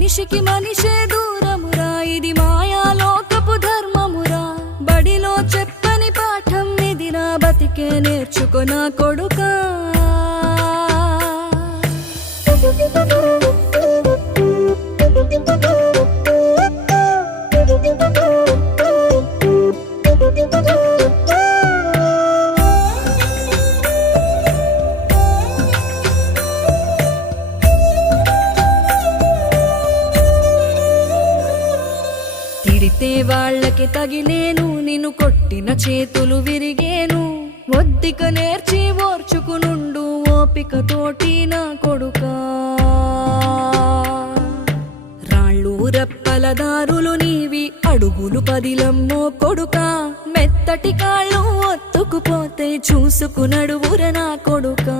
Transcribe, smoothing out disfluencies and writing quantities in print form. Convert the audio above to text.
మనిషికి మనిషే దూరమురా, ఇది మాయాలోకపు ధర్మమురా. బడిలో చెప్పని పాఠం ఇది, నా బతికే నేర్చుకో నా కొడుకా. తిడితే వాళ్ళకి తగిలేను, నిన్ను కొట్టిన చేతులు విరిగేను. ఒద్దిక నేర్చి ఓర్చుకునుండు ఓపికతోటి నా కొడుకా. రాళ్ళు రప్పల దారులు నీవి, అడుగులు పదిలమ్మో కొడుకా. మెత్తటి కాళ్ళు ఒత్తుకుపోతే చూసుకునడువుర నా కొడుకా.